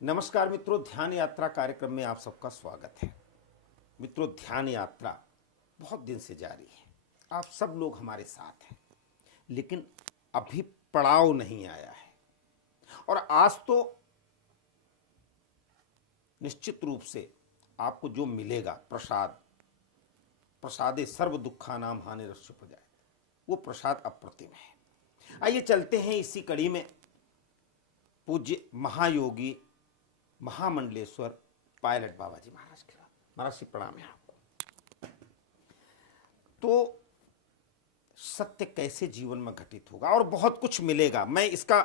नमस्कार मित्रों, ध्यान यात्रा कार्यक्रम में आप सबका स्वागत है। मित्रों, ध्यान यात्रा बहुत दिन से जारी है, आप सब लोग हमारे साथ हैं, लेकिन अभी पड़ाव नहीं आया है। और आज तो निश्चित रूप से आपको जो मिलेगा प्रसाद, प्रसादे सर्व दुखानाम हानिरस्योपजायते, वो प्रसाद अप्रतिम है। आइए चलते हैं इसी कड़ी में पूज्य महायोगी महामंडलेश्वर पायलट बाबा जी महाराज के। महाराज जी प्रणाम है आपको। तो सत्य कैसे जीवन में घटित होगा और बहुत कुछ मिलेगा, मैं इसका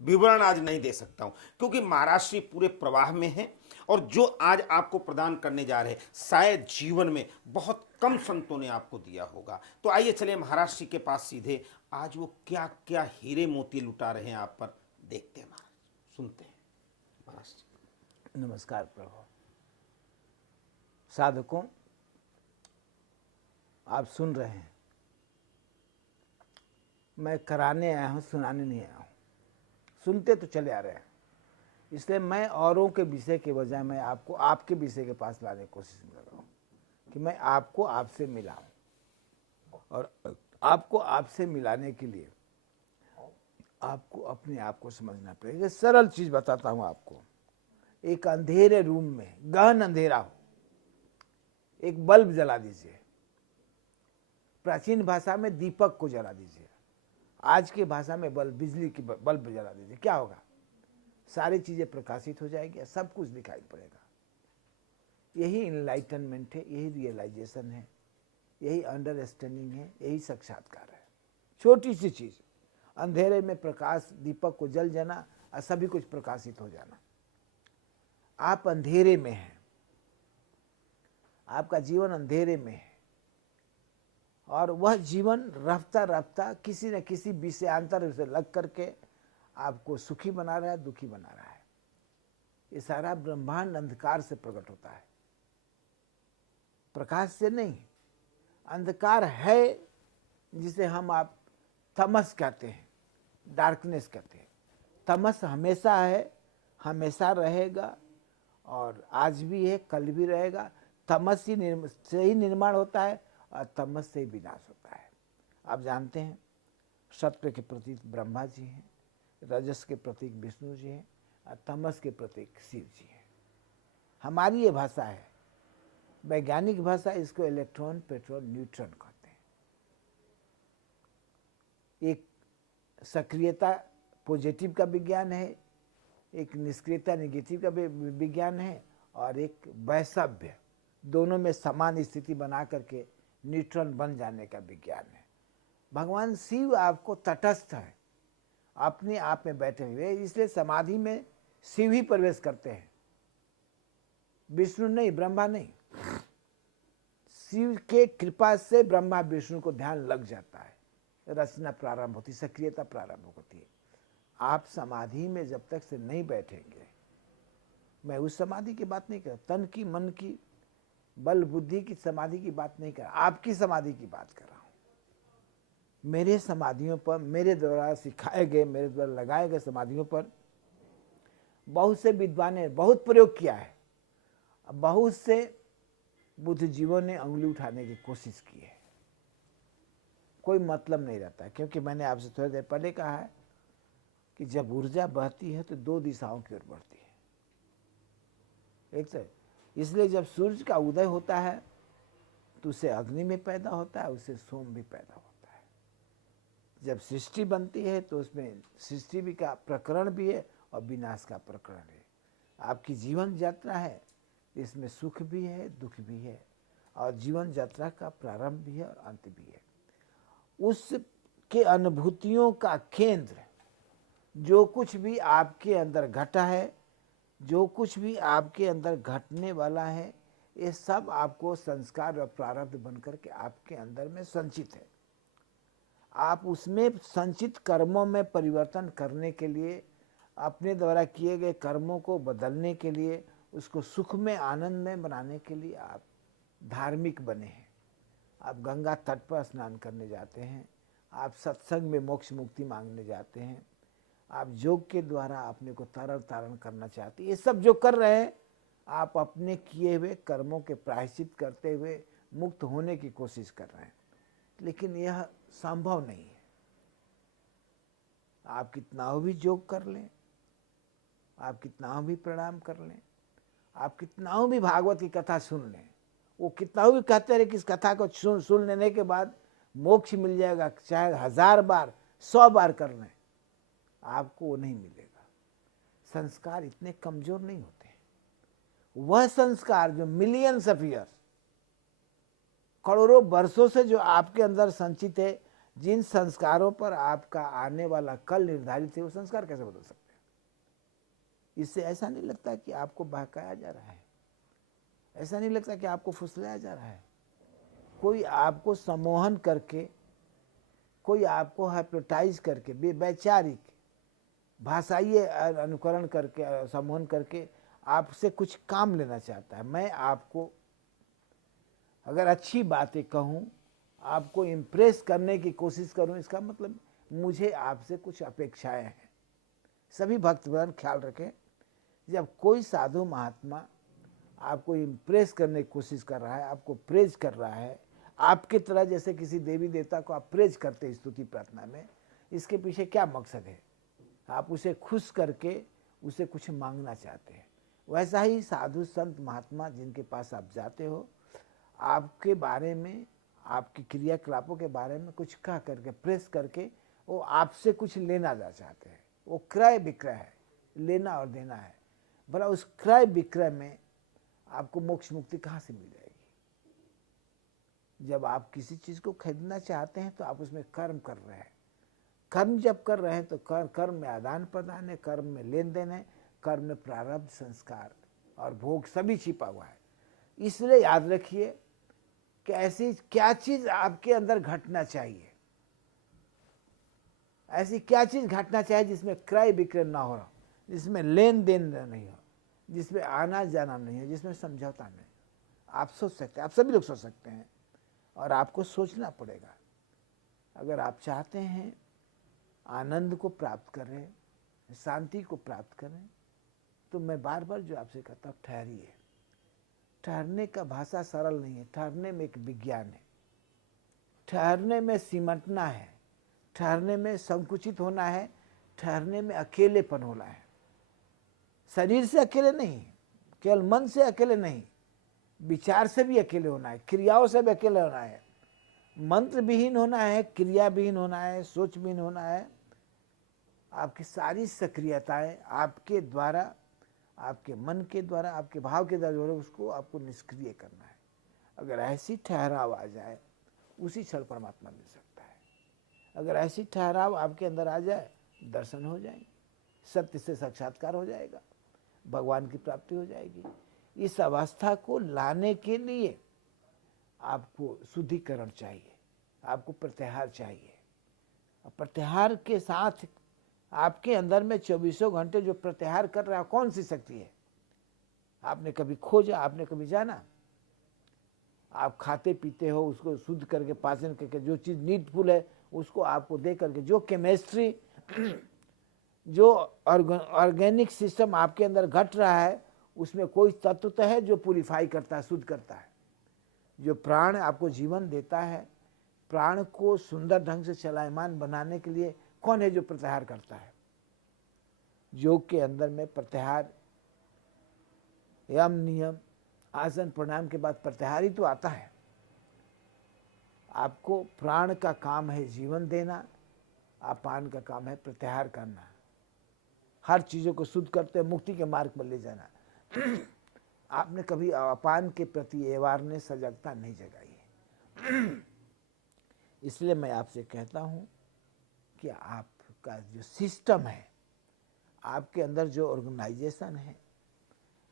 विवरण आज नहीं दे सकता हूं, क्योंकि महाराज श्री पूरे प्रवाह में है और जो आज आपको प्रदान करने जा रहे हैं शायद जीवन में बहुत कम संतों ने आपको दिया होगा। तो आइए चले महाराज श्री के पास सीधे, आज वो क्या क्या हीरे मोती लुटा रहे हैं आप पर, देखते हैं महाराज, सुनते हैं महाराज जी। नमस्कार प्रभु। साधकों, आप सुन रहे हैं, मैं कराने आया हूं, सुनाने नहीं आया हूं। सुनते तो चले आ रहे हैं, इसलिए मैं औरों के विषय के बजाय मैं आपको आपके विषय के पास लाने की कोशिश कर रहा हूं कि मैं आपको आपसे मिलाऊं। और आपको आपसे मिलाने के लिए आपको अपने आप को समझना पड़ेगा। सरल चीज बताता हूं आपको। एक अंधेरे रूम में, गहन अंधेरा हो, एक बल्ब जला दीजिए। प्राचीन भाषा में दीपक को जला दीजिए, आज की भाषा में बल्ब, बिजली की बल्ब जला दीजिए। क्या होगा? सारी चीजें प्रकाशित हो जाएगी, सब कुछ दिखाई पड़ेगा। यही इनलाइटनमेंट है, यही रियलाइजेशन है, यही अंडरस्टैंडिंग है, यही साक्षात्कार है। छोटी सी चीज, अंधेरे में प्रकाश, दीपक को जल जाना और सभी कुछ प्रकाशित हो जाना। आप अंधेरे में हैं, आपका जीवन अंधेरे में है, और वह जीवन रफ्ता रफ्ता किसी न किसी विषयांतर से लग करके आपको सुखी बना रहा है, दुखी बना रहा है। ये सारा ब्रह्मांड अंधकार से प्रकट होता है, प्रकाश से नहीं। अंधकार है जिसे हम आप तमस कहते हैं, डार्कनेस कहते हैं। तमस हमेशा है, हमेशा रहेगा, और आज भी है, कल भी रहेगा। तमस से ही निर्माण होता है और तमस से ही विनाश होता है। आप जानते हैं, सत्य के प्रतीक ब्रह्मा जी हैं, रजस के प्रतीक विष्णु जी हैं, और तमस के प्रतीक शिव जी हैं। हमारी ये भाषा है, वैज्ञानिक भाषा, इसको इलेक्ट्रॉन, प्रोटॉन, न्यूट्रॉन कहते हैं। एक सक्रियता पॉजिटिव का विज्ञान है, एक निष्क्रियता नेगेटिव का विज्ञान है, और एक वैषव्य, दोनों में समान स्थिति बना करके न्यूट्रॉन बन जाने का विज्ञान है। भगवान शिव आपको तटस्थ है, अपने आप में बैठे हुए, इसलिए समाधि में शिव ही प्रवेश करते हैं, विष्णु नहीं, ब्रह्मा नहीं। शिव के कृपा से ब्रह्मा विष्णु को ध्यान लग जाता है, रचना प्रारंभ होती, सक्रियता प्रारंभ होती है। आप समाधि में जब तक से नहीं बैठेंगे, मैं उस समाधि की बात नहीं कर रहा, तन की, मन की, बल बुद्धि की समाधि की बात नहीं कर रहा, आपकी समाधि की बात कर रहा हूं। मेरे समाधियों पर, मेरे द्वारा सिखाए गए, मेरे द्वारा लगाए गए समाधियों पर बहुत से विद्वान ने बहुत प्रयोग किया है, बहुत से बुद्धिजीवों ने उंगली उठाने की कोशिश की है। कोई मतलब नहीं रहता है, क्योंकि मैंने आपसे थोड़ी देर पहले कहा है कि जब ऊर्जा बहती है तो दो दिशाओं की ओर बढ़ती है। एक तो इसलिए जब सूर्य का उदय होता है तो उसे अग्नि में पैदा होता है, उससे सोम भी पैदा होता है। जब सृष्टि बनती है तो उसमें सृष्टि भी का प्रकरण भी है और विनाश का प्रकरण है। आपकी जीवन यात्रा है, इसमें सुख भी है, दुख भी है, और जीवन यात्रा का प्रारंभ भी है और अंत भी है। उसके अनुभूतियों का केंद्र, जो कुछ भी आपके अंदर घटा है, जो कुछ भी आपके अंदर घटने वाला है, ये सब आपको संस्कार और प्रारब्ध बनकर के आपके अंदर में संचित है। आप उसमें संचित कर्मों में परिवर्तन करने के लिए, अपने द्वारा किए गए कर्मों को बदलने के लिए, उसको सुख में, आनंद में बनाने के लिए आप धार्मिक बने हैं। आप गंगा तट पर स्नान करने जाते हैं, आप सत्संग में मोक्ष मुक्ति मांगने जाते हैं, आप योग के द्वारा अपने को तरल तारण करना चाहते हैं। ये सब जो कर रहे हैं आप अपने किए हुए कर्मों के प्रायश्चित करते हुए मुक्त होने की कोशिश कर रहे हैं, लेकिन यह संभव नहीं है। आप कितना भी योग कर लें, आप कितना भी प्रणाम कर लें, आप कितना भी भागवत की कथा सुन लें, वो कितना भी कहते रहे कि इस कथा को सुन लेने के बाद मोक्ष मिल जाएगा, चाहे 1000 बार 100 बार कर लें, आपको वो नहीं मिलेगा। संस्कार इतने कमजोर नहीं होते। वह संस्कार जो मिलियंस ऑफ ईयर्स, करोड़ों वर्षों से जो आपके अंदर संचित है, जिन संस्कारों पर आपका आने वाला कल निर्धारित है, वो संस्कार कैसे बदल सकते हैं? इससे ऐसा नहीं लगता कि आपको बहकाया जा रहा है, ऐसा नहीं लगता कि आपको फुसलाया जा रहा है। कोई आपको सम्मोहन करके, कोई आपको हाइप्नोटाइज करके, वैचारिक भाषाई अनुकरण करके, सम्मोहन करके आपसे कुछ काम लेना चाहता है। मैं आपको अगर अच्छी बातें कहूँ, आपको इम्प्रेस करने की कोशिश करूँ, इसका मतलब मुझे आपसे कुछ अपेक्षाएं हैं। सभी भक्तगण ख्याल रखें, जब कोई साधु महात्मा आपको इम्प्रेस करने की कोशिश कर रहा है, आपको प्रेज कर रहा है, आपके तरह जैसे किसी देवी देवता को आप प्रेज करते हैं स्तुति प्रार्थना में, इसके पीछे क्या मकसद है? आप उसे खुश करके उसे कुछ मांगना चाहते हैं। वैसा ही साधु संत महात्मा जिनके पास आप जाते हो, आपके बारे में, आपकी क्रियाकलापों के बारे में कुछ कह करके, प्रेस करके, वो आपसे कुछ लेना चाहते हैं। वो क्रय विक्रय है, लेना और देना है। भला उस क्रय विक्रय में आपको मोक्ष मुक्ति कहाँ से मिल जाएगी? जब आप किसी चीज को खरीदना चाहते हैं तो आप उसमें कर्म कर रहे हैं। कर्म जब कर रहे हैं तो कर्म में आदान प्रदान है, कर्म में लेन देन है, कर्म में प्रारब्ध, संस्कार और भोग सभी छिपा हुआ है। इसलिए याद रखिए कि ऐसी क्या चीज आपके अंदर घटना चाहिए, ऐसी क्या चीज घटना चाहिए जिसमें क्रय विक्रय ना हो, जिसमें लेन देन नहीं हो, जिसमें आना जाना नहीं हो, जिसमें समझौता नहीं। आप सोच सकते हैं, आप सभी लोग सोच सकते हैं, और आपको सोचना पड़ेगा। अगर आप चाहते हैं आनंद को प्राप्त करें, शांति को प्राप्त करें, तो मैं बार बार जो आपसे कहता हूँ, ठहरिए। ठहरने का भाषा सरल नहीं है, ठहरने में एक विज्ञान है। ठहरने में सिमटना है, ठहरने में संकुचित होना है, ठहरने में अकेलेपन होना है। शरीर से अकेले नहीं, केवल मन से अकेले नहीं, विचार से भी अकेले होना है, क्रियाओं से भी अकेले होना है, मंत्र विहीन होना है, क्रिया विहीन होना है, सोच विहीन होना है। आपकी सारी सक्रियताएं आपके द्वारा, आपके मन के द्वारा, आपके भाव के द्वारा, उसको आपको निष्क्रिय करना है। अगर ऐसी ठहराव आ जाए, उसी क्षण परमात्मा मिल सकता है। अगर ऐसी ठहराव आपके अंदर आ जाए, दर्शन हो जाएंगे, सत्य से साक्षात्कार हो जाएगा, भगवान की प्राप्ति हो जाएगी। इस अवस्था को लाने के लिए आपको शुद्धिकरण चाहिए, आपको प्रत्याहार चाहिए। प्रत्याहार के साथ आपके अंदर में 24 घंटे जो प्रत्याहार कर रहा है, कौन सी शक्ति है? आपने कभी खोजा? आपने कभी जाना? आप खाते पीते हो, उसको शुद्ध करके, पाचन करके, जो चीज़ नीडफुल है उसको आपको दे करके, जो केमिस्ट्री, जो ऑर्गेनिक सिस्टम आपके अंदर घट रहा है, उसमें कोई तत्व तो है जो प्यूरिफाई करता है, शुद्ध करता है। जो प्राण आपको जीवन देता है, प्राण को सुंदर ढंग से चलायमान बनाने के लिए कौन है जो प्रत्याहार करता है? योग के अंदर में प्रत्याहार, यम नियम, आसन प्राणायाम के बाद प्रत्याहार ही तो आता है। आपको प्राण का काम है जीवन देना, अपान का काम है प्रत्याहार करना, हर चीजों को शुद्ध करते मुक्ति के मार्ग पर ले जाना। आपने कभी अपान के प्रति अवेयरनेस, सजगता नहीं जगाई है। इसलिए मैं आपसे कहता हूं कि आपका जो सिस्टम है, आपके अंदर जो ऑर्गेनाइजेशन है,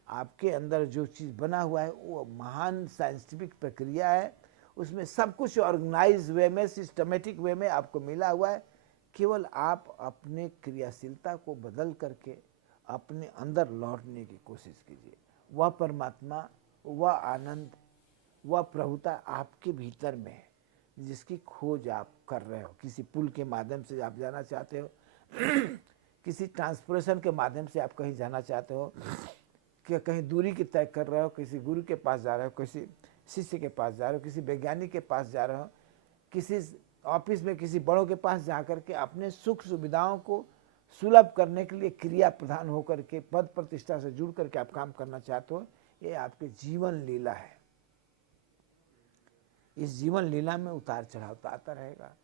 आपके अंदर जो चीज़ बना हुआ है, वो महान साइंटिफिक प्रक्रिया है। उसमें सब कुछ ऑर्गेनाइज वे में, सिस्टमेटिक वे में आपको मिला हुआ है। केवल आप अपने क्रियाशीलता को बदल करके अपने अंदर लौटने की कोशिश कीजिए। वह परमात्मा, वह आनंद, वह प्रभुता आपके भीतर में है, जिसकी खोज आप कर रहे हो। किसी पुल के माध्यम से आप जाना चाहते हो, किसी ट्रांसपोर्टेशन के माध्यम से आप कहीं जाना चाहते हो, कि कहीं दूरी की तय कर रहे हो, किसी गुरु के पास जा रहे हो, किसी शिष्य के पास जा रहे हो, किसी वैज्ञानिक के पास जा रहे हो, किसी ऑफिस में किसी बड़ों के पास जाकर के अपने सुख सुविधाओं को सुलभ करने के लिए क्रिया प्रधान होकर के पद प्रतिष्ठा से जुड़ करके आप काम करना चाहते हो, ये आपके जीवन लीला है। इस जीवन लीला में उतार चढ़ाव तो आता रहेगा।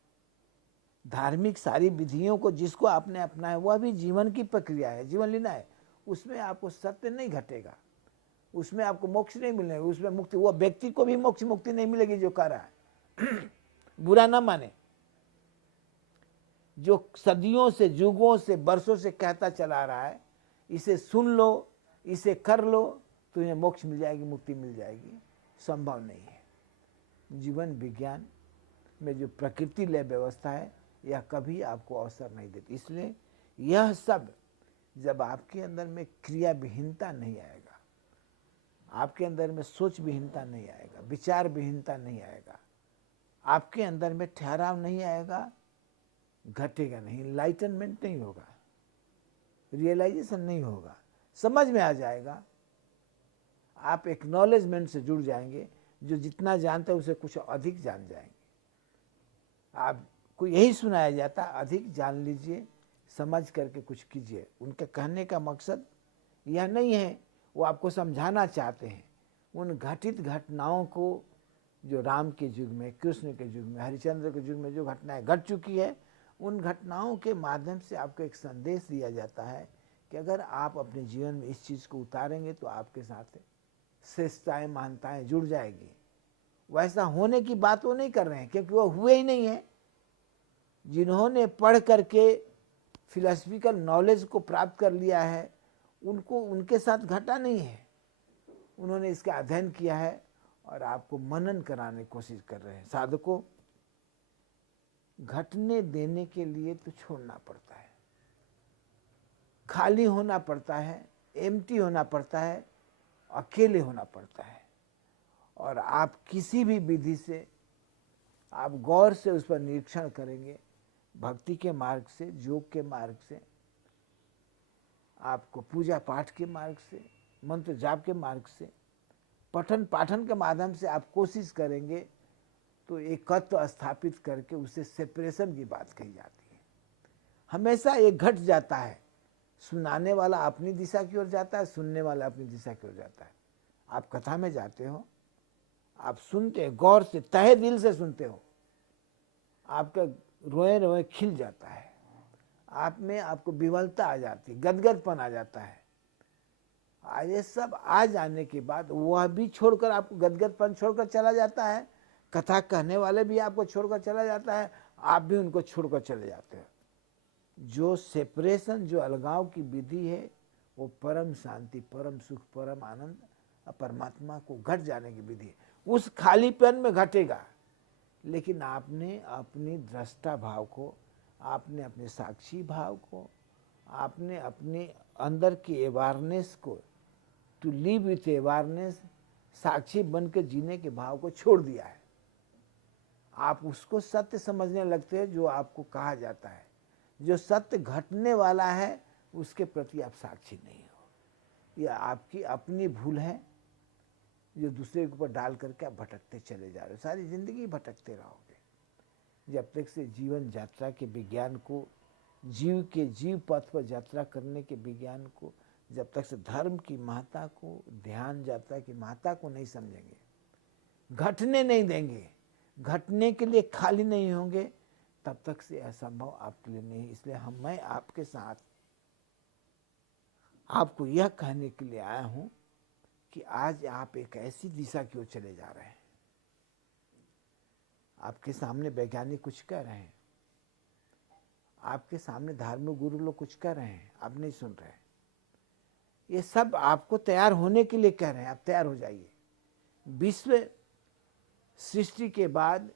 धार्मिक सारी विधियों को जिसको आपने अपनाया वह भी जीवन की प्रक्रिया है, जीवन लीला है। उसमें आपको सत्य नहीं घटेगा, उसमें आपको मोक्ष नहीं मिलेगा, उसमें मुक्ति, वो व्यक्ति को भी मोक्ष मुक्ति नहीं मिलेगी जो कर रहा है। बुरा ना माने, जो सदियों से युगों से वर्षों से कहता चला रहा है इसे सुन लो, इसे कर लो तो इन्हें मोक्ष मिल जाएगी, मुक्ति मिल जाएगी, संभव नहीं है। जीवन विज्ञान में जो प्रकृति लय व्यवस्था है यह कभी आपको अवसर नहीं देती। इसलिए यह सब जब आपके अंदर में क्रिया विहीनता नहीं आएगा, आपके अंदर में सोच विहीनता नहीं आएगा, विचार विहीनता नहीं आएगा, आपके अंदर में ठहराव नहीं आएगा, घटेगा नहीं, इनलाइटनमेंट नहीं होगा, रियलाइजेशन नहीं होगा, समझ में आ जाएगा, आप एक्नॉलेजमेंट से जुड़ जाएंगे, जो जितना जानते हैं उसे कुछ अधिक जान जाएंगे। आपको यही सुनाया जाता, अधिक जान लीजिए, समझ करके कुछ कीजिए। उनके कहने का मकसद यह नहीं है, वो आपको समझाना चाहते हैं उन घटित घटनाओं को जो राम के युग में, कृष्ण के युग में, हरिश्चंद्र के युग में जो घटनाएं घट चुकी है, उन घटनाओं के माध्यम से आपको एक संदेश दिया जाता है कि अगर आप अपने जीवन में इस चीज़ को उतारेंगे तो आपके साथ श्रेष्ठताएँ महानताएँ जुड़ जाएगी। वैसा होने की बात वो नहीं कर रहे हैं क्योंकि वो हुए ही नहीं है। जिन्होंने पढ़ करके फिलॉसफिकल नॉलेज को प्राप्त कर लिया है उनको उनके साथ घटा नहीं है, उन्होंने इसका अध्ययन किया है और आपको मनन कराने की कोशिश कर रहे हैं। साधकों, घटने देने के लिए तो छोड़ना पड़ता है, खाली होना पड़ता है, एम्प्टी होना पड़ता है, अकेले होना पड़ता है। और आप किसी भी विधि से आप गौर से उस पर निरीक्षण करेंगे, भक्ति के मार्ग से, योग के मार्ग से, आपको पूजा पाठ के मार्ग से, मंत्र जाप के मार्ग से, पठन पाठन के माध्यम से आप कोशिश करेंगे तो एकत्व स्थापित करके उसे सेपरेशन की बात कही जाती है। हमेशा एक घट जाता है, सुनाने वाला अपनी दिशा की ओर जाता है, सुनने वाला अपनी दिशा की ओर जाता है। आप कथा में जाते हो, आप सुनते हो, गौर से तहे दिल से सुनते हो, आपका रोए रोए खिल जाता है, आप में आपको विवलता आ जाती है, गदगदपन आ जाता है। ये सब आ जाने के बाद वह भी छोड़कर आपको गदगदपन छोड़कर चला जाता है, कथा कहने वाले भी आपको छोड़कर चला जाता है, आप भी उनको छोड़कर चले जाते हो। जो सेपरेशन, जो अलगाव की विधि है वो परम शांति, परम सुख, परम आनंद, परमात्मा को घट जाने की विधि है। उस खालीपन में घटेगा, लेकिन आपने अपनी दृष्टा भाव को, आपने अपने साक्षी भाव को, आपने अपने अंदर की अवेयरनेस को, टू लिव विथ अवेयरनेस, साक्षी बन के जीने के भाव को छोड़ दिया है। आप उसको सत्य समझने लगते हैं जो आपको कहा जाता है। जो सत्य घटने वाला है उसके प्रति आप साक्षी नहीं हो। यह आपकी अपनी भूल है जो दूसरे के ऊपर डाल करके आप भटकते चले जा रहे हो, सारी जिंदगी भटकते रहोगे। जब तक से जीवन यात्रा के विज्ञान को, जीव के जीव पथ पर यात्रा करने के विज्ञान को, जब तक से धर्म की महत्ता को, ध्यान यात्रा की महत्ता को नहीं समझेंगे, घटने नहीं देंगे, घटने के लिए खाली नहीं होंगे, तब तक से असंभव आपके लिए नहीं। इसलिए मैं आपके साथ आपको यह कहने के लिए आया हूं कि आज आप एक ऐसी दिशा की ओर चले जा रहे हैं। आपके सामने वैज्ञानिक कुछ कह रहे हैं, आपके सामने धार्मिक गुरु लोग कुछ कह रहे हैं, आप नहीं सुन रहे। ये सब आपको तैयार होने के लिए कह रहे हैं, आप तैयार हो जाइए। विश्व सृष्टि के बाद,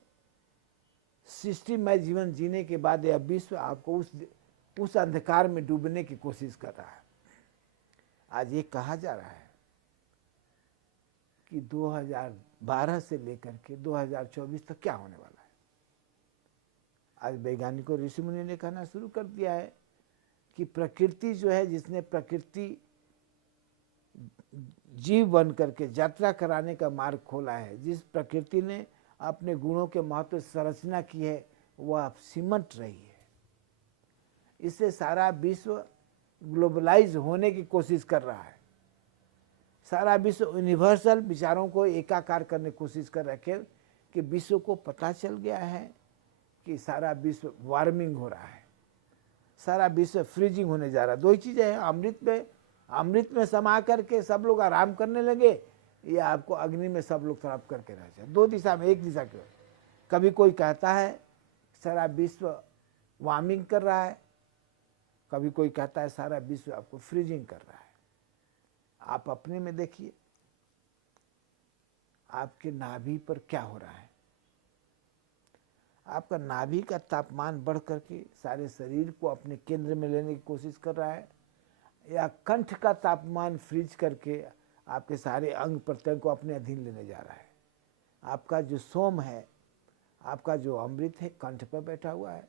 सृष्टिमय जीवन जीने के बाद यह विश्व आपको उस अंधकार में डूबने की कोशिश कर रहा है। आज ये कहा जा रहा है कि 2012 से लेकर के 2024 तक क्या होने वाला है। आज वैज्ञानिकों, ऋषि मुनि ने कहना शुरू कर दिया है कि प्रकृति जो है, जिसने प्रकृति जीव बन करके यात्रा कराने का मार्ग खोला है, जिस प्रकृति ने अपने गुणों के महत्व से संरचना की है, वह अब सिमट रही है। इससे सारा विश्व ग्लोबलाइज होने की कोशिश कर रहा है। सारा विश्व यूनिवर्सल विचारों को एकाकार करने की कोशिश कर रहा है कि विश्व को पता चल गया है कि सारा विश्व वार्मिंग हो रहा है, सारा विश्व फ्रीजिंग होने जा रहा है। दो ही चीजें हैं, अमृत में समा करके सब लोग आराम करने लगे, या आपको अग्नि में सब लोग तड़प करके रह जाए। दो दिशा में, एक दिशा क्यों? कभी कोई कहता है सारा विश्व वार्मिंग कर रहा है, कभी कोई कहता है सारा विश्व आपको फ्रीजिंग कर रहा है। आप अपने में देखिए, आपके नाभि पर क्या हो रहा है। आपका नाभि का तापमान बढ़ करके सारे शरीर को अपने केंद्र में लेने की कोशिश कर रहा है, या कंठ का तापमान फ्रीज करके आपके सारे अंग प्रत्यंग को अपने अधीन लेने जा रहा है। आपका जो सोम है, आपका जो अमृत है, कंठ पर बैठा हुआ है,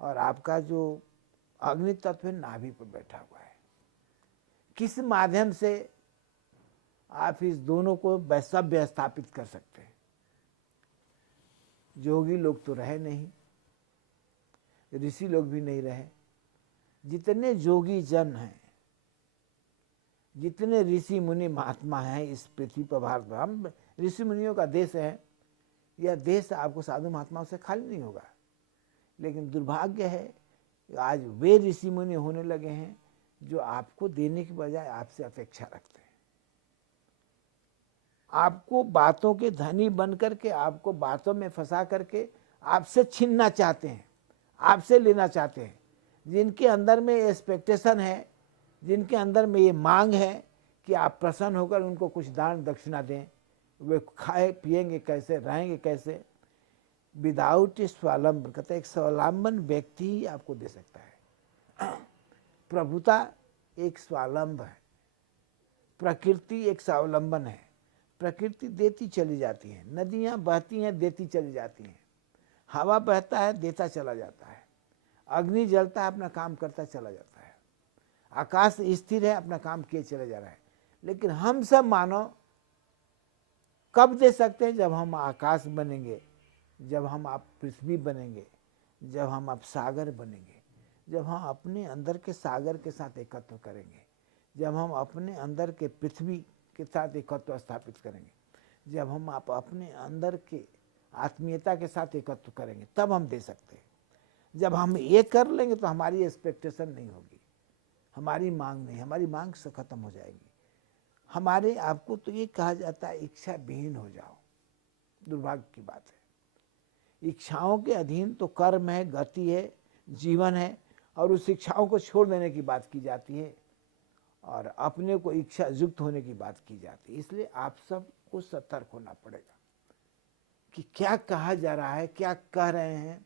और आपका जो अग्नि तत्व है, नाभि पर बैठा हुआ है। किस माध्यम से आप इस दोनों को वैसव्य स्थापित कर सकते हैं? योगी लोग तो रहे नहीं, ऋषि लोग भी नहीं रहे। जितने योगी जन हैं, जितने ऋषि मुनि महात्मा हैं इस पृथ्वी पर, भारत पर, हम ऋषि मुनियों का देश है। यह देश आपको साधु महात्माओं से खाली नहीं होगा। लेकिन दुर्भाग्य है, आज वे ऋषि मुनि होने लगे हैं जो आपको देने की बजाय आपसे अपेक्षा रखते हैं। आपको बातों के धनी बन करके, आपको बातों में फंसा करके आपसे छीनना चाहते हैं, आपसे लेना चाहते हैं। जिनके अंदर में एक्सपेक्टेशन है, जिनके अंदर में ये मांग है कि आप प्रसन्न होकर उनको कुछ दान दक्षिणा दें, वे खाए पिएंगे कैसे, रहेंगे कैसे? विदाउट स्वावलंबन, कहते एक स्वावलंबन व्यक्ति ही आपको दे सकता है। प्रभुता एक स्वावलंब है, प्रकृति एक स्वावलंबन है। प्रकृति देती चली जाती है, नदियां बहती हैं, देती चली जाती हैं, हवा बहता है, देता चला जाता है, अग्नि जलता है, अपना काम करता चला जाता है, आकाश स्थिर है, अपना काम किए चले जा रहा है। लेकिन हम सब मानव कब दे सकते हैं? जब हम आकाश बनेंगे, जब हम आप पृथ्वी बनेंगे, जब हम आप सागर बनेंगे, जब हम अपने अंदर के सागर के साथ एकत्व करेंगे, जब हम अपने अंदर के पृथ्वी के साथ एकत्व स्थापित करेंगे, जब हम आप अपने अंदर के आत्मीयता के साथ एकत्व करेंगे, तब हम दे सकते हैं। जब हम ये कर लेंगे तो हमारी एक्सपेक्टेशन नहीं होगी, हमारी मांग नहीं, हमारी मांग से खत्म हो जाएगी। हमारे आपको तो ये कहा जाता है इच्छा विहीन हो जाओ। दुर्भाग्य की बात है। इच्छाओं के अधीन तो कर्म है, गति है, जीवन है, और उस इच्छाओं को छोड़ देने की बात की जाती है और अपने को इच्छा युक्त होने की बात की जाती है। इसलिए आप सबको सतर्क होना पड़ेगा कि क्या कहा जा रहा है, क्या कह रहे हैं,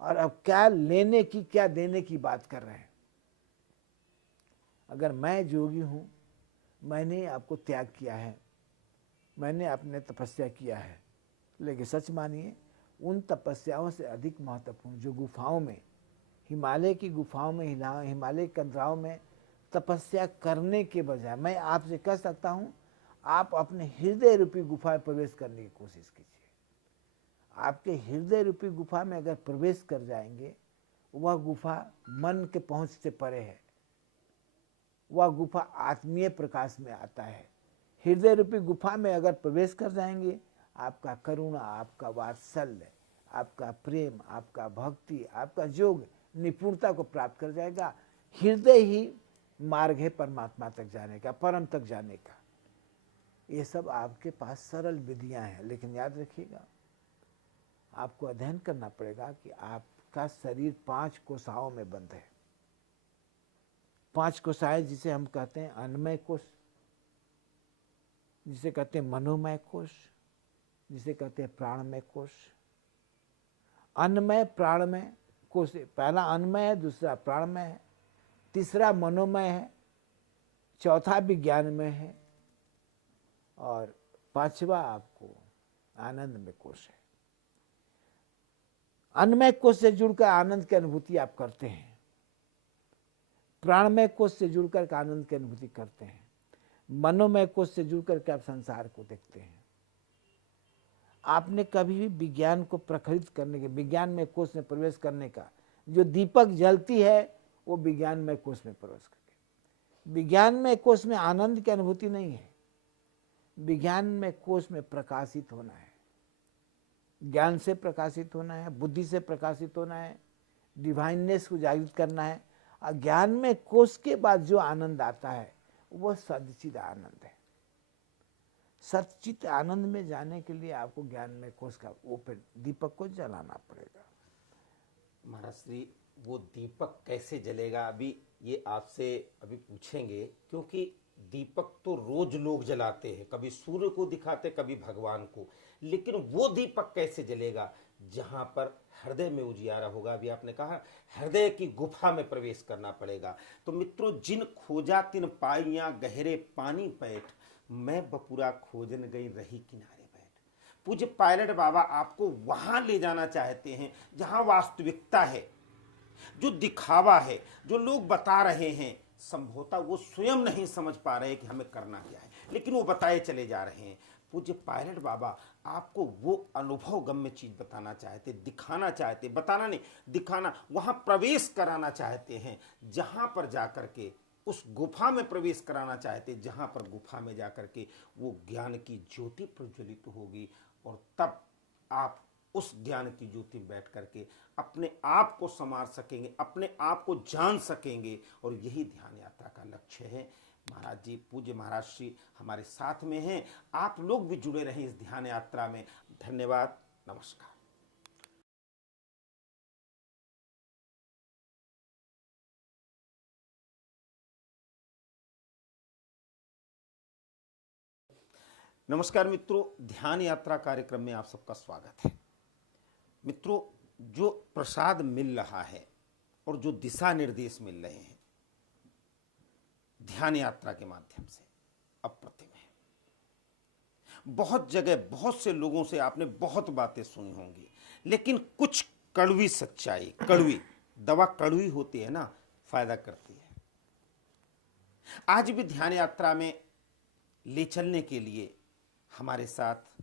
और अब क्या लेने की, क्या देने की बात कर रहे हैं। अगर मैं योगी हूँ, मैंने आपको त्याग किया है, मैंने अपने तपस्या किया है, लेकिन सच मानिए उन तपस्याओं से अधिक महत्वपूर्ण जो गुफाओं में, हिमालय की गुफाओं में, हिमालय कंदराओं में तपस्या करने के बजाय मैं आपसे कह सकता हूँ, आप अपने हृदय रूपी गुफा में प्रवेश करने की कोशिश कीजिए। आपके हृदय रूपी गुफा में अगर प्रवेश कर जाएंगे, वह गुफा मन के पहुँच से परे है, वह गुफा आत्मीय प्रकाश में आता है। हृदय रूपी गुफा में अगर प्रवेश कर जाएंगे, आपका करुणा, आपका वात्सल्य, आपका प्रेम, आपका भक्ति, आपका योग निपुणता को प्राप्त कर जाएगा। हृदय ही मार्ग है परमात्मा तक जाने का, परम तक जाने का। ये सब आपके पास सरल विधियां हैं, लेकिन याद रखिएगा, आपको अध्ययन करना पड़ेगा कि आपका शरीर 5 कोशाओं में बंद है। 5 कोशाएं जिसे हम कहते हैं अन्नमय कोश, जिसे कहते हैं मनोमय कोश, जिसे कहते हैं प्राणमय कोश। अन्नमय प्राणमय कोश, पहला अन्नमय है, दूसरा प्राणमय है, तीसरा मनोमय है, चौथा विज्ञानमय है, और 5वां आपको आनंदमय कोश है। अन्नमय कोश से जुड़कर आनंद की अनुभूति आप करते हैं, प्राणमय कोश से जुड़कर के आनंद की अनुभूति करते हैं, मनोमय कोश से जुड़कर के आप संसार को देखते हैं। आपने कभी भी विज्ञान को प्रखरित करने के, विज्ञान में कोश में प्रवेश करने का, जो दीपक जलती है वो विज्ञान में कोश में प्रवेश करके, विज्ञान में कोश में आनंद की अनुभूति नहीं है, विज्ञान में कोश में प्रकाशित होना है, ज्ञान से प्रकाशित होना है, बुद्धि से प्रकाशित होना है, डिवाइननेस को जागृत करना है। और ज्ञान में कोश के बाद जो आनंद आता है वो सच्चिद आनंद है। सच्चित आनंद में जाने के लिए आपको ज्ञान में कोश का वो फिर दीपक को जलाना पड़ेगा। महाराज श्री, वो दीपक कैसे जलेगा, अभी ये आपसे अभी पूछेंगे, क्योंकि दीपक तो रोज लोग जलाते हैं, कभी सूर्य को दिखाते, कभी भगवान को, लेकिन वो दीपक कैसे जलेगा जहां पर हृदय में उजियारा होगा। अभी आपने कहा हृदय की गुफा में प्रवेश करना पड़ेगा। तो मित्रों, जिन खोजा तिन पाइयां गहरे पानी पैठ, मैं बपुरा खोजन गई रही किनारे बैठ। पूज्य पायलट बाबा आपको वहां ले जाना चाहते हैं जहां वास्तविकता है, जो दिखावा है, जो लोग बता रहे हैं, संभवतः वो स्वयं नहीं समझ पा रहे कि हमें करना क्या है, लेकिन वो बताए चले जा रहे हैं। पूज्य पायलट बाबा आपको वो अनुभव गम्य चीज बताना चाहते, दिखाना चाहते, बताना नहीं दिखाना, वहां प्रवेश कराना चाहते हैं, जहां पर जाकर के उस गुफा में प्रवेश कराना चाहते, जहां पर गुफा में जाकर के वो ज्ञान की ज्योति प्रज्वलित होगी, और तब आप उस ज्ञान की ज्योति में बैठ करके अपने आप को संवार सकेंगे, अपने आप को जान सकेंगे, और यही ध्यान यात्रा का लक्ष्य है। महाराज जी, पूज्य महाराज श्री हमारे साथ में हैं, आप लोग भी जुड़े रहें इस ध्यान यात्रा में। धन्यवाद, नमस्कार। नमस्कार मित्रों, ध्यान यात्रा कार्यक्रम में आप सबका स्वागत है। मित्रों, जो प्रसाद मिल रहा है और जो दिशा निर्देश मिल रहे हैं ध्यान यात्रा के माध्यम से, अप्रतिम है। बहुत जगह बहुत से लोगों से आपने बहुत बातें सुनी होंगी, लेकिन कुछ कड़वी सच्चाई, कड़वी दवा कड़वी होती है ना, फायदा करती है। आज भी ध्यान यात्रा में ले चलने के लिए हमारे साथ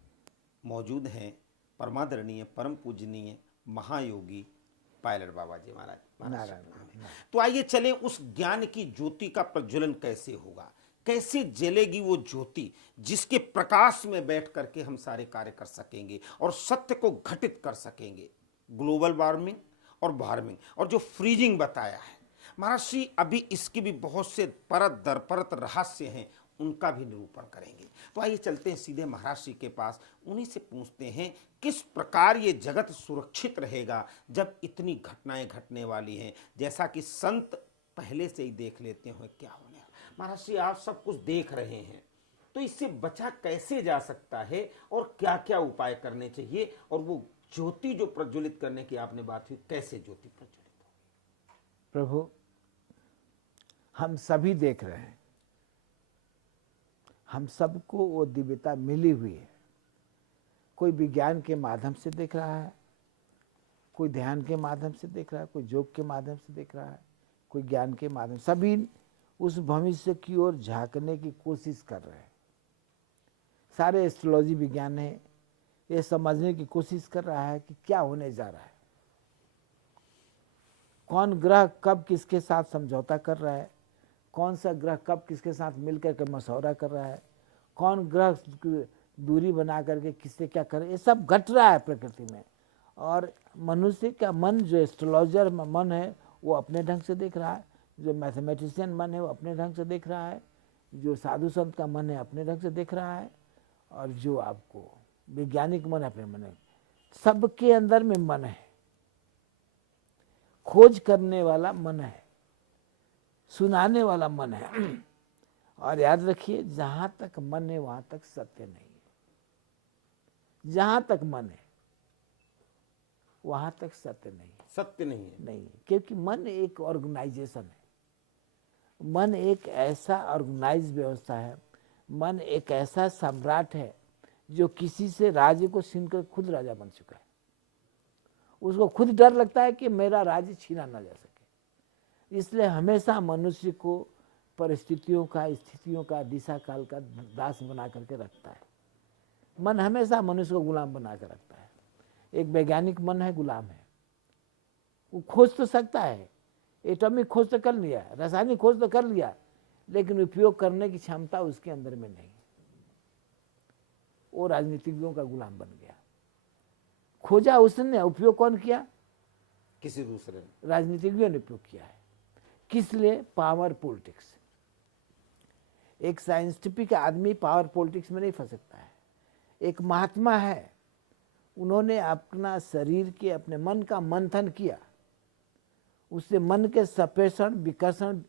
मौजूद हैं परमादरणीय परम पूजनीय महायोगी पायलट बाबा जी महाराज। तो आइए चलें, उस ज्ञान की ज्योति का प्रज्वलन कैसे होगा, कैसे जलेगी वो ज्योति जिसके प्रकाश में बैठ करके हम सारे कार्य कर सकेंगे और सत्य को घटित कर सकेंगे। ग्लोबल वार्मिंग और वार्मिंग और जो फ्रीजिंग बताया है महाराज श्री, अभी इसके भी बहुत से परत दर परत रहस्य हैं, उनका भी निरूपण करेंगे। तो आइए चलते हैं सीधे महाराज श्री के पास, उन्हीं से पूछते हैं किस प्रकार ये जगत सुरक्षित रहेगा जब इतनी घटनाएं घटने वाली हैं, जैसा कि संत पहले से ही देख लेते हैं क्या होने वाला। महाराज श्री, आप सब कुछ देख रहे हैं, तो इससे बचा कैसे जा सकता है और क्या क्या उपाय करने चाहिए, और वो ज्योति जो प्रज्वलित करने की आपने बात हुई, कैसे ज्योति प्रज्वलित हो? प्रभु, हम सभी देख रहे हैं, हम सबको वो दिव्यता मिली हुई है। कोई विज्ञान के माध्यम से देख रहा है, कोई ध्यान के माध्यम से देख रहा है, कोई योग के माध्यम से देख रहा है, कोई ज्ञान के माध्यम, सभी उस भविष्य की ओर झांकने की कोशिश कर रहे हैं। सारे एस्ट्रोलॉजी विज्ञान है ये समझने की कोशिश कर रहा है कि क्या होने जा रहा है, कौन ग्रह कब किसके साथ समझौता कर रहा है, कौन सा ग्रह कब किसके साथ मिलकर के मशवरा कर रहा है, कौन ग्रह दूरी बना करके किससे क्या कर रहा है, ये सब घट रहा है प्रकृति में। और मनुष्य का मन, जो एस्ट्रोलॉजर मन है वो अपने ढंग से देख रहा है, जो मैथमेटिशियन मन है वो अपने ढंग से देख रहा है, जो साधु संत का मन है अपने ढंग से देख रहा है, और जो आपको वैज्ञानिक मन अपने मन है। सबके अंदर में मन है, खोज करने वाला मन है, सुनाने वाला मन है। और याद रखिए, जहां तक मन है वहां तक सत्य नहीं है। जहां तक मन है वहां तक सत्य नहीं है। सत्य नहीं है, नहीं है, क्योंकि मन एक ऑर्गेनाइजेशन है। मन एक ऐसा ऑर्गेनाइज व्यवस्था है, मन एक ऐसा सम्राट है जो किसी से राज्य को छीनकर खुद राजा बन चुका है। उसको खुद डर लगता है कि मेरा राज्य छीना ना जा सके। इसलिए हमेशा मनुष्य को परिस्थितियों का, स्थितियों का, दिशा काल का दास बना करके रखता है। मन हमेशा मनुष्य को गुलाम बना कर रखता है। एक वैज्ञानिक मन है, गुलाम है। वो खोज तो सकता है, एटॉमिक खोज तो कर लिया, रासायनिक खोज तो कर लिया, लेकिन उपयोग करने की क्षमता उसके अंदर में नहीं। वो राजनीतिज्ञों का गुलाम बन गया। खोजा उसने, उपयोग कौन किया? किसी दूसरे ने। राजनीतिज्ञों ने उपयोग किया है। किस लिए? Power politics. एक साइंटिफिक आदमी पावर पॉलिटिक्स में नहीं फंस सकता है। एक महात्मा है, उन्होंने अपना शरीर के, अपने मन का मंथन किया, उससे मन के सपेषण, विकर्षण,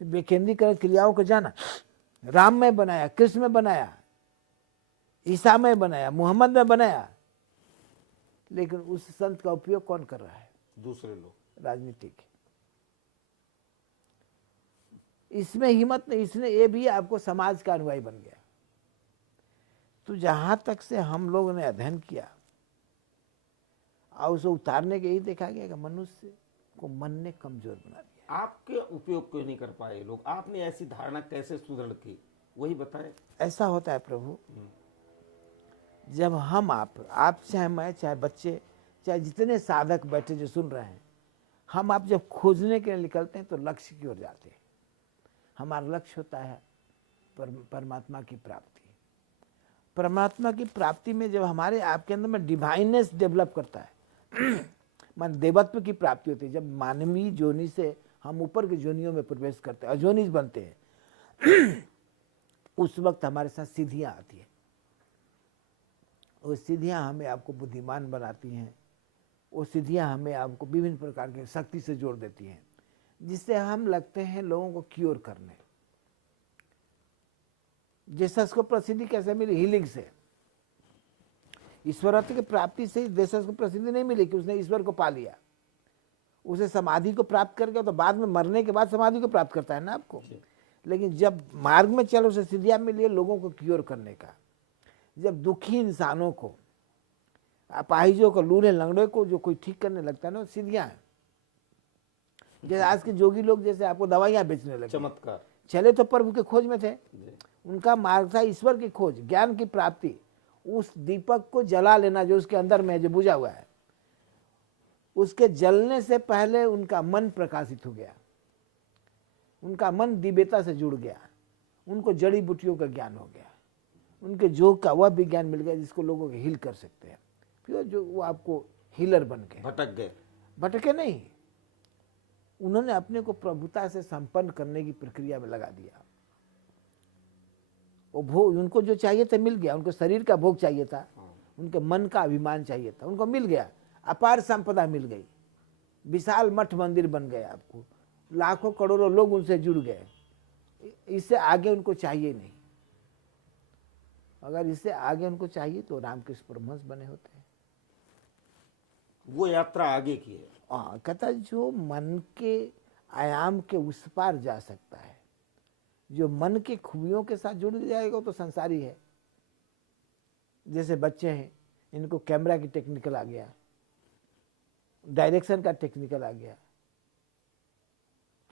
विकेंद्रीकरण क्रियाओं को जाना। राम में बनाया, कृष्ण में बनाया, ईसा में बनाया, मोहम्मद में बनाया, लेकिन उस संत का उपयोग कौन कर रहा है? दूसरे लोग, राजनीतिक। इसमें हिम्मत नहीं, इसने ये भी आपको समाज का अनुयायी बन गया। तो जहां तक से हम लोगों ने अध्ययन किया और उसे उतारने के यही देखा गया कि मनुष्य को मन ने कमजोर बना दिया। आपके उपयोग क्यों नहीं कर पाए लोग? आपने ऐसी धारणा कैसे सुदृढ़ की, वही बताएं। ऐसा होता है प्रभु, जब हम आप चाहे मैं, चाहे बच्चे, चाहे जितने साधक बैठे जो सुन रहे हैं, हम आप जब खोजने के लिए निकलते हैं तो लक्ष्य की ओर जाते हैं। हमारा लक्ष्य होता है परमात्मा की प्राप्ति। परमात्मा की प्राप्ति में जब हमारे आपके अंदर में डिवाइननेस डेवलप करता है, मान देवत्व की प्राप्ति होती है, जब मानवीय जोनि से हम ऊपर की जोनियों में प्रवेश करते हैं, अजोनिज बनते हैं, उस वक्त हमारे साथ सिद्धियां आती है। वो सिद्धियां हमें आपको बुद्धिमान बनाती हैं। वो सिद्धियां हमें आपको विभिन्न प्रकार की शक्ति से जोड़ देती हैं, जिससे हम लगते हैं लोगों को क्योर करने। जीसस को प्रसिद्धि कैसे मिली? हीलिंग से। ईश्वरत्व की प्राप्ति से जीसस को प्रसिद्धि नहीं मिली कि उसने ईश्वर को पा लिया। उसे समाधि को प्राप्त करके तो बाद में मरने के बाद समाधि को प्राप्त करता है ना आपको। लेकिन जब मार्ग में चलो उसे सिद्धियां मिली है लोगों को क्योर करने का। जब दुखी इंसानों को, अपाहिजों को, लूले लंगड़े को जो कोई ठीक करने लगता है ना, सिद्धियां हैं। जैसे आज के जोगी लोग जैसे आपको दवाइयां बेचने लगे, चमत्कार। चले तो प्रभु के खोज में थे, उनका मार्ग था ईश्वर की खोज, ज्ञान की प्राप्ति। उस दीपक को जला लेना जो उसके अंदर में है, जो बुझा हुआ है, उसके जलने से पहले उनका मन प्रकाशित हो गया, उनका मन दिव्यता से जुड़ गया, उनको जड़ी बूटियों का ज्ञान हो गया, उनके योग का वह विज्ञान मिल गया जिसको लोगों को हील कर सकते हैं। फिर जो वो आपको हीलर बन गए। भटक गए? भटके नहीं, उन्होंने अपने को प्रभुता से संपन्न करने की प्रक्रिया में लगा दिया। वो भोग उनको जो चाहिए था मिल गया, उनको शरीर का भोग चाहिए था, उनके मन का अभिमान चाहिए था, उनको मिल गया, अपार संपदा मिल गई, विशाल मठ मंदिर बन गए, आपको लाखों करोड़ों लोग उनसे जुड़ गए। इससे आगे उनको चाहिए नहीं। अगर इससे आगे उनको चाहिए तो रामकृष्ण परमहंस बने होते हैं। वो यात्रा आगे की है। हाँ, कहता जो मन के आयाम के उस पार जा सकता है, जो मन के खूबियों के साथ जुड़ जाएगा तो संसारी है। जैसे बच्चे हैं, इनको कैमरा की टेक्निकल आ गया, डायरेक्शन का टेक्निकल आ गया,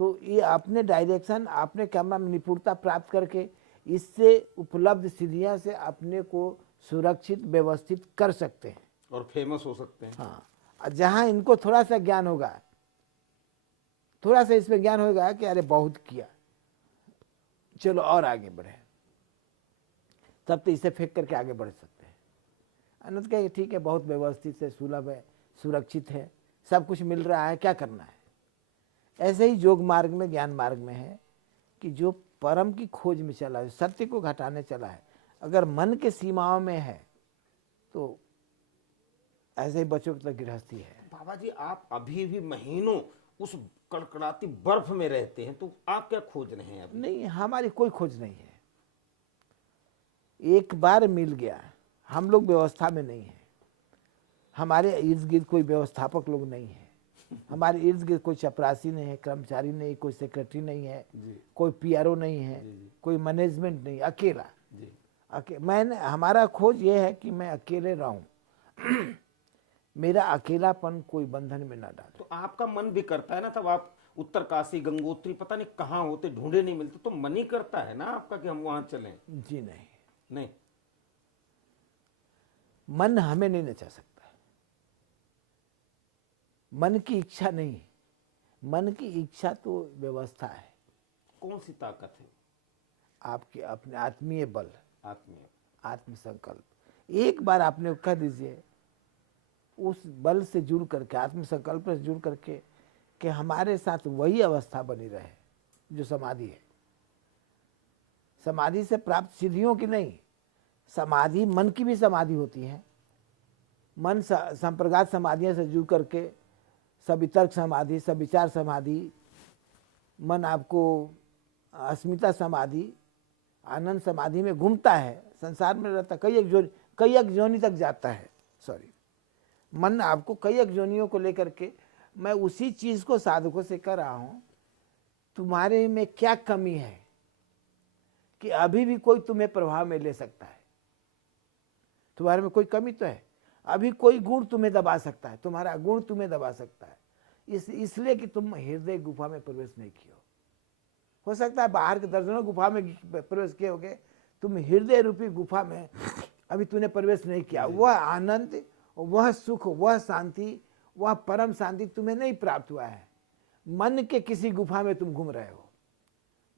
तो ये अपने डायरेक्शन, अपने कैमरा में निपुणता प्राप्त करके इससे उपलब्ध सिद्धियां से अपने को सुरक्षित व्यवस्थित कर सकते हैं और फेमस हो सकते हैं। हाँ, जहां इनको थोड़ा सा ज्ञान होगा, थोड़ा सा इसमें ज्ञान होगा कि अरे बहुत किया, चलो और आगे बढ़े, तब तो इसे फेंक करके आगे बढ़ सकते हैं। अनंत कहे ठीक है, बहुत व्यवस्थित है, सुलभ है, सुरक्षित है, सब कुछ मिल रहा है, क्या करना है। ऐसे ही योग मार्ग में, ज्ञान मार्ग में है कि जो परम की खोज में चला है, सत्य को घटाने चला है, अगर मन के सीमाओं में है तो ऐसे ही बच्चों की गृहस्थी है। बाबा जी, आप अभी भी महीनों उस कड़कड़ाती बर्फ में रहते हैं, तो आप क्या खोज रहे हैं अभी? नहीं, हमारी कोई खोज नहीं है। एक बार मिल गया, हम लोग व्यवस्था में नहीं है, हमारे इर्द गिर्द कोई व्यवस्थापक लोग नहीं है, हमारे इर्द गिर्द कोई चपरासी नहीं है, कर्मचारी नहीं, कोई सेक्रेटरी नहीं है, कोई पीआरओ नहीं है, कोई मैनेजमेंट नहीं, अकेला। मैंने, हमारा खोज ये है कि मैं अकेले रहूं, मेरा अकेलापन कोई बंधन में ना डाले। तो आपका मन भी करता है ना, तब आप उत्तरकाशी, गंगोत्री, पता नहीं कहाँ होते, ढूंढे नहीं मिलते, तो मन ही करता है ना आपका कि हम वहां चलें? जी नहीं, नहीं। मन हमें नहीं नचा सकता। मन की इच्छा नहीं, मन की इच्छा तो व्यवस्था है। कौन सी ताकत है? आपके अपने आत्मीय बल, आत्मीय। आत्मसंकल्प। एक बार आपने कह दीजिए उस बल से जुड़ करके, आत्मसंकल्प से जुड़ करके कि हमारे साथ वही अवस्था बनी रहे जो समाधि है। समाधि से प्राप्त सिद्धियों की नहीं, समाधि मन की भी समाधि होती है। मन संप्रगात समाधियों से जुड़ करके सवितर्क समाधि, सविचार समाधि, मन आपको अस्मिता समाधि, आनंद समाधि में घूमता है, संसार में रहता, कई एक जोनी तक जाता है। सॉरी, मन आपको कई एक जोनियों को लेकर के, मैं उसी चीज को साधकों से कर रहा हूं, तुम्हारे में क्या कमी है कि अभी भी कोई तुम्हें प्रभाव में ले सकता है। तुम्हारे में कोई कमी तो है, अभी कोई गुण तुम्हें दबा सकता है, तुम्हारा गुण तुम्हें दबा सकता है, इसलिए कि तुम हृदय गुफा में प्रवेश नहीं किए हो सकता है बाहर के दर्जनों गुफा में प्रवेश किए होगे, तुम हृदय रूपी गुफा में अभी तूने प्रवेश नहीं किया। वह आनंद, वह सुख, वह शांति, वह परम शांति तुम्हें नहीं प्राप्त हुआ है। मन के किसी गुफा में तुम घूम रहे हो,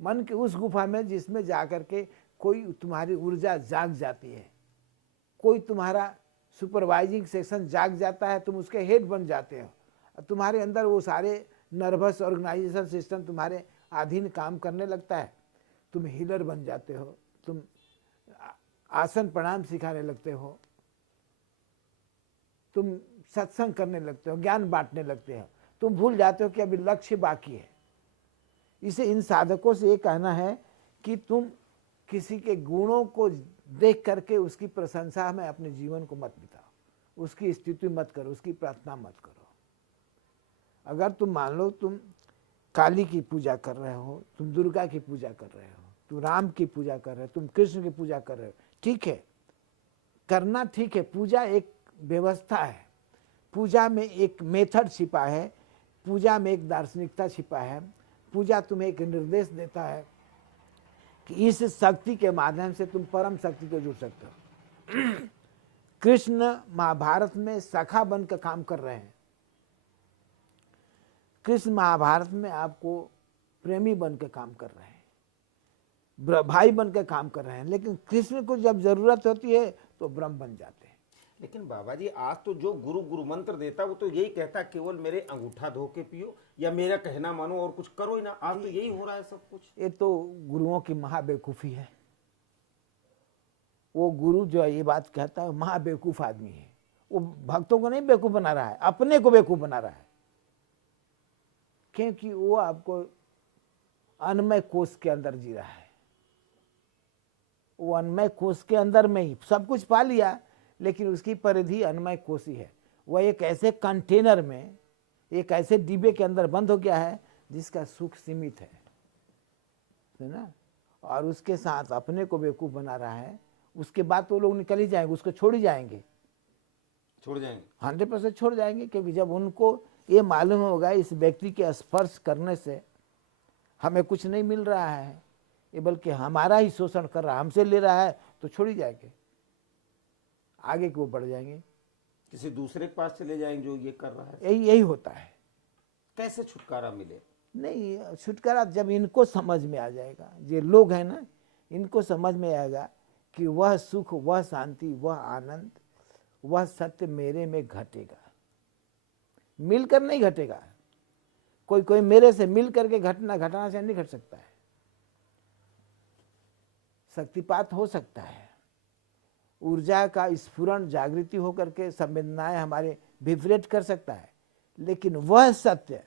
मन के उस गुफा में जिसमें जाकर के कोई तुम्हारी ऊर्जा जाग जाती है, कोई तुम्हारा सुपरवाइजिंग सेक्शन जाग जाता है, तुम उसके हेड बन जाते हो, तुम्हारे अंदर वो सारे नर्वस ऑर्गेनाइजेशन सिस्टम तुम्हारे अधीन काम करने लगता है, तुम हीलर बन जाते हो, तुम आसन प्रणाम सिखाने लगते हो, तुम सत्संग करने लगते हो, ज्ञान बांटने लगते हो, तुम भूल जाते हो कि अभी लक्ष्य बाकी है। इसे इन साधकों से ये कहना है कि तुम किसी के गुणों को देख करके उसकी प्रशंसा में अपने जीवन को मत बिताओ, उसकी स्तुति मत करो, उसकी प्रार्थना मत करो। अगर तुम मान लो तुम काली की पूजा कर रहे हो, तुम दुर्गा की पूजा कर रहे हो, तुम राम की पूजा कर रहे हो, तुम कृष्ण की पूजा कर रहे हो, ठीक है, करना ठीक है। पूजा एक व्यवस्था है, पूजा में एक मेथड छिपा है, पूजा में एक दार्शनिकता छिपा है। पूजा तुम्हें एक निर्देश देता है कि इस शक्ति के माध्यम से तुम परम शक्ति को जुड़ सकते हो। कृष्ण महाभारत में सखा बन कर काम कर रहे हैं, कृष्ण महाभारत में आपको प्रेमी बनकर काम कर रहे हैं, भाई बनकर काम कर रहे हैं, लेकिन कृष्ण को जब जरूरत होती है तो ब्रह्म बन जाते हैं। लेकिन बाबा जी, आज तो जो गुरु मंत्र देता है वो तो यही कहता है केवल मेरे अंगूठा धो के पियो या मेरा कहना मानो और कुछ करो ही ना। आज तो यही हो रहा है सब कुछ। ये तो गुरुओं की महाबेवकूफी है। वो गुरु जो ये बात कहता है महाबेवकूफ आदमी है। वो भक्तों को नहीं बेवकूफ बना रहा है, अपने को बेवकूफ बना रहा है, क्योंकि वो आपको अन्नमय कोष के अंदर जी रहा है। वो अन्नमय कोष के अंदर में ही सब कुछ पा लिया, लेकिन उसकी परिधि अन्नमय कोष ही है। वह एक ऐसे कंटेनर में, एक ऐसे डिब्बे के अंदर बंद हो गया है जिसका सुख सीमित है ना, और उसके साथ अपने को बेवकूफ बना रहा है। उसके बाद तो लोग निकल ही जाएंगे, उसको छोड़ ही जाएंगे, छोड़ जाएंगे, 100% छोड़ जाएंगे, क्योंकि जब उनको ये मालूम होगा इस व्यक्ति के स्पर्श करने से हमें कुछ नहीं मिल रहा है, ये बल्कि हमारा ही शोषण कर रहा है, हमसे ले रहा है, तो छोड़ ही जाएंगे, आगे को बढ़ जाएंगे, किसी दूसरे के पास चले जाएंगे जो ये कर रहा है। यही होता है। कैसे छुटकारा मिले? नहीं, छुटकारा जब इनको समझ में आ जाएगा, ये लोग हैं ना, इनको समझ में आएगा कि वह सुख, वह शांति, वह आनंद, वह सत्य मेरे में घटेगा, मिलकर नहीं घटेगा। कोई मेरे से मिल करके घटाना से नहीं घट सकता है। शक्तिपात हो सकता है, ऊर्जा का स्फुरण, जागृति होकर के संवेदनाएं हमारे विब्रेट कर सकता है, लेकिन वह सत्य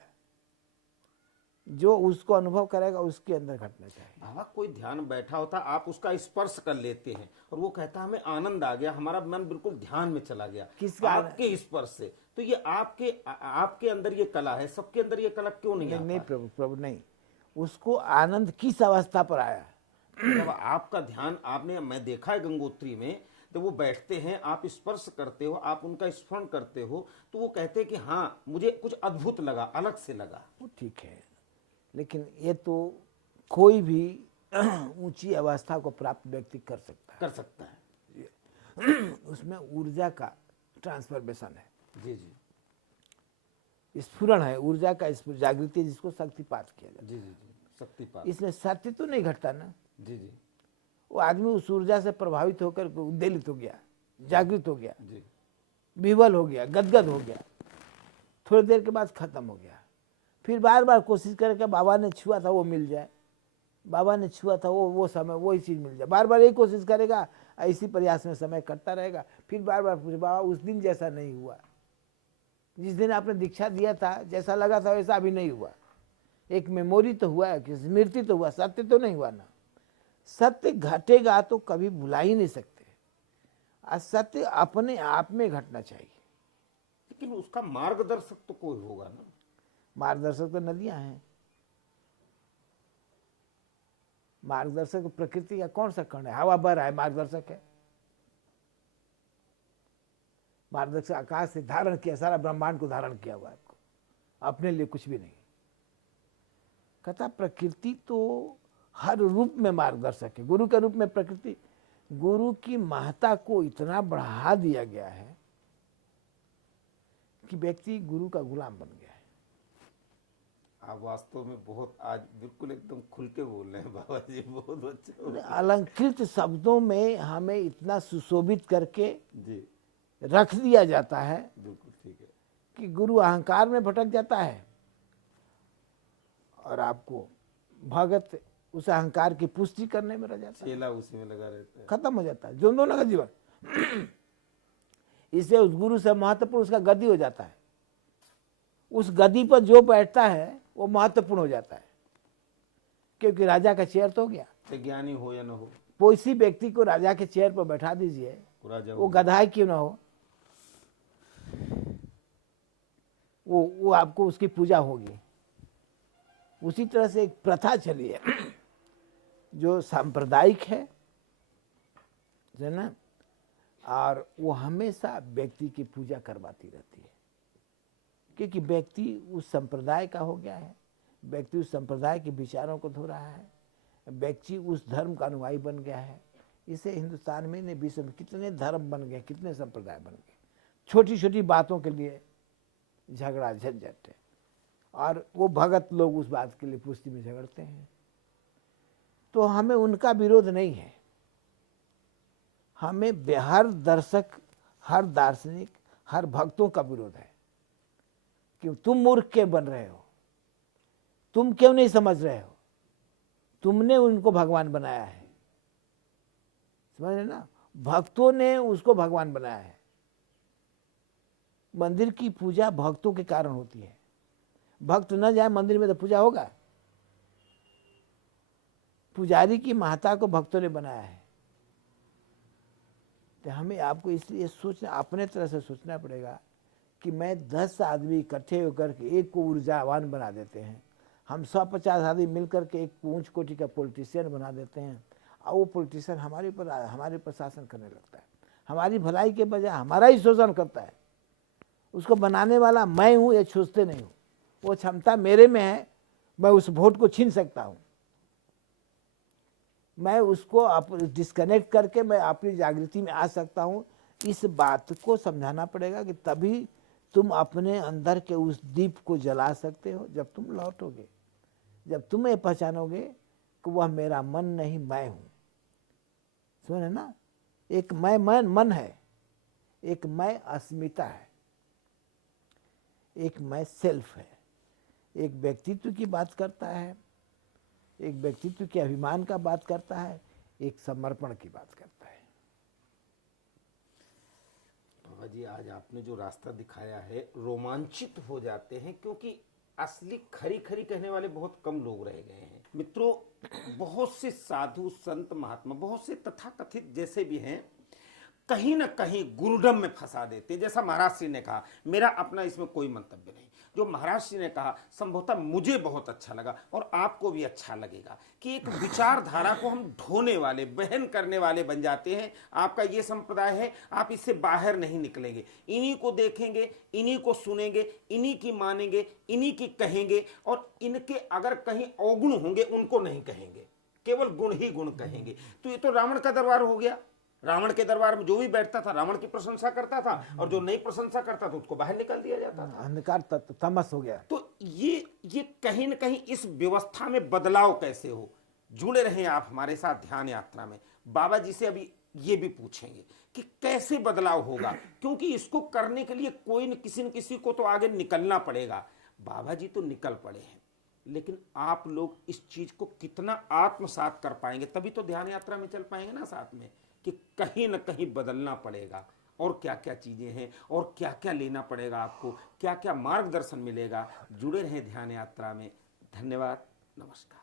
जो उसको अनुभव करेगा उसके अंदर घटना चाहिए। बाबा, कोई ध्यान बैठा होता, आप उसका स्पर्श कर लेते हैं और वो कहता है हमें आनंद आ गया, हमारा मन बिल्कुल ध्यान में चला गया किसका? आपके स्पर्श से। तो ये आपके अंदर ये कला है, सबके अंदर ये कला क्यों नहीं? नहीं प्रभु नहीं, उसको आनंद किस अवस्था पर आया? जब आपका ध्यान, आपने, मैं देखा है गंगोत्री में, जब वो बैठते हैं, आप स्पर्श करते हो, आप उनका स्मरण करते हो, तो वो कहते हैं कि हाँ मुझे कुछ अद्भुत लगा, अलग से लगा। वो ठीक है, लेकिन ये तो कोई भी ऊंची अवस्था को प्राप्त व्यक्ति कर सकता कर सकता है। है। उसमें ऊर्जा का ट्रांसफॉर्मेशन है, जी जी स्फुरण है, ऊर्जा का जागृति, जिसको शक्तिपात किया जाता जी जी जी शक्तिपात। है। इसमें सत्य तो नहीं घटता ना, जी जी वो आदमी उस ऊर्जा से प्रभावित होकर उद्वेलित हो गया, जागृत हो गया, जी विवल हो गया, गदगद हो गया, थोड़ी देर के बाद खत्म हो गया। फिर बार बार कोशिश करके बाबा ने छुआ था वो मिल जाए, बाबा ने छुआ था वो समय वही चीज मिल जाए, बार बार यही कोशिश करेगा, इसी प्रयास में समय कटता रहेगा। फिर बार बार पूछे बाबा उस दिन जैसा नहीं हुआ, जिस दिन आपने दीक्षा दिया था जैसा लगा था वैसा अभी नहीं हुआ। एक मेमोरी तो हुआ है कि स्मृति तो हुआ, सत्य तो नहीं हुआ ना। सत्य घटेगा तो कभी भुला ही नहीं सकते, असत्य अपने आप में घटना चाहिए। लेकिन उसका मार्गदर्शक तो कोई होगा ना। मार्गदर्शक तो नदियां हैं, मार्गदर्शक प्रकृति का कौन सा कण है? हवा बह रहा है, मार्गदर्शक है। मार्गदर्शक आकाश से धारण किया, सारा ब्रह्मांड को धारण किया हुआ आपको, अपने लिए कुछ भी नहीं। कहता प्रकृति तो हर रूप में मार्गदर्शक है, गुरु के रूप में प्रकृति। गुरु की महत्ता को इतना बढ़ा दिया गया है कि व्यक्ति गुरु का गुलाम बन गया है। आप वास्तव में बहुत आज बिल्कुल एकदम खुल के बोल रहे हैं बाबा जी, बहुत अच्छा। अलंकृत शब्दों में हमें इतना सुशोभित करके जी रख दिया जाता है बिल्कुल ठीक है कि गुरु अहंकार में भटक जाता है और आपको भगत उस अहंकार की पुष्टि करने में रह जाता है, चेला उसी में लगा रहता है। खत्म हो जाता है जो दोनों का जीवन। इससे उस गुरु से महत्वपूर्ण उसका गद्दी हो जाता है। उस गद्दी पर जो बैठता है वो महत्वपूर्ण हो जाता है, क्योंकि राजा का चेयर तो हो गया। चाहे ज्ञानी हो या ना हो, किसी व्यक्ति को राजा के चेयर पर बैठा दीजिए, राजा वो हो। गधा क्यों ना हो, वो आपको उसकी पूजा होगी। उसी तरह से एक प्रथा चली है जो सांप्रदायिक है ना, और वो हमेशा व्यक्ति की पूजा करवाती रहती है, क्योंकि व्यक्ति उस संप्रदाय का हो गया है, व्यक्ति उस संप्रदाय के विचारों को धो रहा है, व्यक्ति उस धर्म का अनुयायी बन गया है। इसे हिंदुस्तान में ने विश्व में कितने धर्म बन गए, कितने संप्रदाय बन गए, छोटी छोटी बातों के लिए झगड़ा झंझट है, और वो भगत लोग उस बात के लिए पुष्टि में झगड़ते हैं। तो हमें उनका विरोध नहीं है, हमें हर दर्शक, हर दार्शनिक, हर भक्तों का विरोध है कि तुम मूर्ख क्यों बन रहे हो, तुम क्यों नहीं समझ रहे हो, तुमने उनको भगवान बनाया है। समझ रहे ना, भक्तों ने उसको भगवान बनाया है। मंदिर की पूजा भक्तों के कारण होती है, भक्त न जाए मंदिर में तो पूजा होगा। पुजारी की महत्ता को भक्तों ने बनाया है। तो हमें आपको इसलिए सोचना, अपने तरह से सोचना पड़ेगा कि मैं 10 आदमी इकट्ठे होकर के एक को ऊर्जावान बना देते हैं, हम 150 आदमी मिलकर के एक ऊंच कोटि का पॉलिटिशियन बना देते हैं, और वो पॉलिटिशियन हमारे ऊपर शासन करने लगता है, हमारी भलाई के बजाय हमारा ही शोषण करता है। उसको बनाने वाला मैं हूं, ये सोचते नहीं हूं। वो क्षमता मेरे में है, मैं उस वोट को छीन सकता हूं, मैं उसको डिस्कनेक्ट करके मैं अपनी जागृति में आ सकता हूं। इस बात को समझाना पड़ेगा कि तभी तुम अपने अंदर के उस दीप को जला सकते हो, जब तुम लौटोगे, जब तुम ये पहचानोगे कि वह मेरा मन नहीं, मैं हूं। सुने ना, एक मैं मन है, एक मैं अस्मिता है, एक मैं सेल्फ है। एक व्यक्तित्व की बात करता है, एक व्यक्तित्व के अभिमान का बात करता है, एक समर्पण की बात करता है। बाबा जी, आज आपने जो रास्ता दिखाया है, रोमांचित हो जाते हैं, क्योंकि असली खरी खरी कहने वाले बहुत कम लोग रह गए हैं। मित्रों, बहुत से साधु संत महात्मा, बहुत से तथाकथित जैसे भी हैं, कहीं ना कहीं गुरुडम में फंसा देते हैं। जैसा महाराज श्री ने कहा, मेरा अपना इसमें कोई मंतव्य नहीं, जो महाराज श्री ने कहा संभवतः मुझे बहुत अच्छा लगा और आपको भी अच्छा लगेगा कि एक विचारधारा को हम ढोने वाले, बहन करने वाले बन जाते हैं। आपका ये संप्रदाय है, आप इससे बाहर नहीं निकलेंगे, इन्हीं को देखेंगे, इन्हीं को सुनेंगे, इन्हीं की मानेंगे, इन्हीं की कहेंगे, और इनके अगर कहीं अवगुण होंगे उनको नहीं कहेंगे, केवल गुण ही गुण कहेंगे। तो ये तो रावण का दरबार हो गया। रावण के दरबार में जो भी बैठता था रावण की प्रशंसा करता था, और जो नहीं प्रशंसा करता था उसको बाहर निकाल दिया जाता था। अंधकार तत्व तमस हो गया। तो ये कहीं ना कहीं इस व्यवस्था में बदलाव कैसे हो, जुड़े रहें आप हमारे साथ ध्यान यात्रा में। बाबा जी से अभी ये भी पूछेंगे कि कैसे बदलाव होगा, क्योंकि इसको करने के लिए कोई न किसी को तो आगे निकलना पड़ेगा। बाबा जी तो निकल पड़े हैं, लेकिन आप लोग इस चीज को कितना आत्मसात कर पाएंगे, तभी तो ध्यान यात्रा में चल पाएंगे ना साथ में, कि कहीं ना कहीं बदलना पड़ेगा। और क्या क्या चीजें हैं और क्या क्या लेना पड़ेगा, आपको क्या क्या मार्गदर्शन मिलेगा। जुड़े रहें ध्यान यात्रा में। धन्यवाद, नमस्कार।